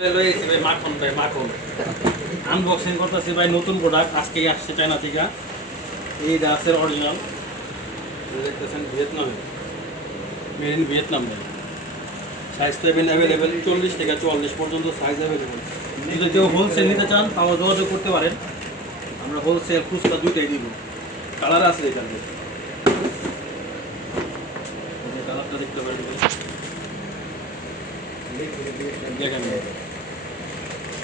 ভাই মাখন ভাই মাখন আনবক্সিং করতেছি ভাই নতুন প্রোডাক্ট আজকেই আসছে চায়না থেকে। এই দাসের অরিজিনাল দেখতেছেন ভিয়েতনামে, মেড ইন ভিয়েতনাম ভাই। সাইজ পাবেন অ্যাভেলেবেল 40 থেকে 44 পর্যন্ত সাইজ অ্যাভেলেবেল। যদি কেউ হোলসেল নিতে চান তাও যোগাযোগ করতে পারেন, আমরা হোলসেল খুচরা দুইটাই দিব। কালার আছে এখানে, কালারটা দেখতে পারেন দেখেন।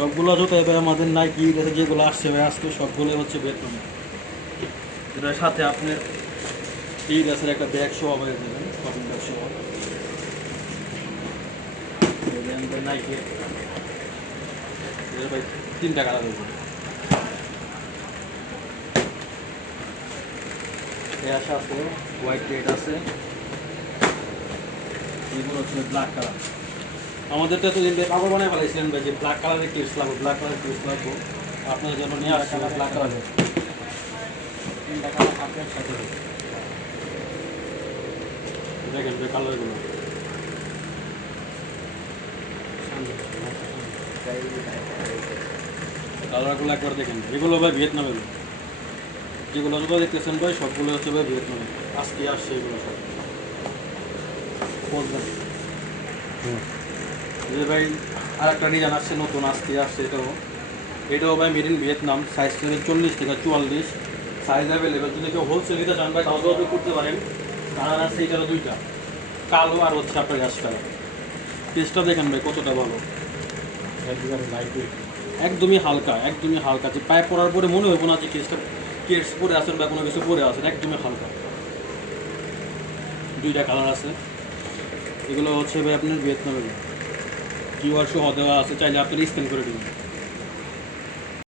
সবগুলো জুতো এবার আমাদের নাইকি যেগুলো আসছে ভাই আজকে সবগুলো হচ্ছে ভিয়েতনাম। এটার সাথে আপনার এই গাছের একটা ব্যাগ সহ হয়ে দেবেন, শপিং ব্যাগ সহ। নাইকি ভাই 3টা কালার হয়েছে, আসা আছে হোয়াইট রেড আছে, এগুলো হচ্ছে ব্ল্যাক কালার। আমাদের তো এতদিন পাগল বানায় ফেলাইছিলেন ভাই যে ব্ল্যাক কালারের টিপস লাগবে, ব্ল্যাক কালারের টিপস লাগবে। আপনাদের জন্য নিয়ে আসছে ব্ল্যাক কালারের 3টা কালার থাকবে একসাথে। দেখেন ভাই কালারগুলো, কালারগুলো একবার দেখেন। এগুলো ভাই ভিয়েতনামের, যেগুলো জুতো দেখতেছেন ভাই সবগুলো হচ্ছে ভাই ভিয়েতনামে, আজকে আসছে এগুলো সব বলবেন। যে ভাই আর একটা ডিজাইন আসছে নতুন, আজকে আসছে এটাও ভাই মেড ইন ভিয়েতনাম। সাইজ থেকে 40 থেকে 44 সাইজ অ্যাভেলেবেল। যদি কেউ হোলসেল নিতে চান ভাই তাও যোগাযোগ করতে পারেন। কালার আছে এটারও 2টা, কালো আর হচ্ছে আপনার গ্যাস কালার। পেজটা দেখেন ভাই কতটা ভালো, একদমই হালকা, একদমই হালকা। যে পায়ে পরার পরে মনে হইব না যে কেস পরে আসেন বা কোনো কিছু পরে আসেন, একদমই হালকা। 2টা কালার আছে। এগুলো হচ্ছে ভাই আপনার ভিয়েতনামের, কিউআর সহ দেওয়া আছে, চাইলে আপনি স্ক্যান করে দিন।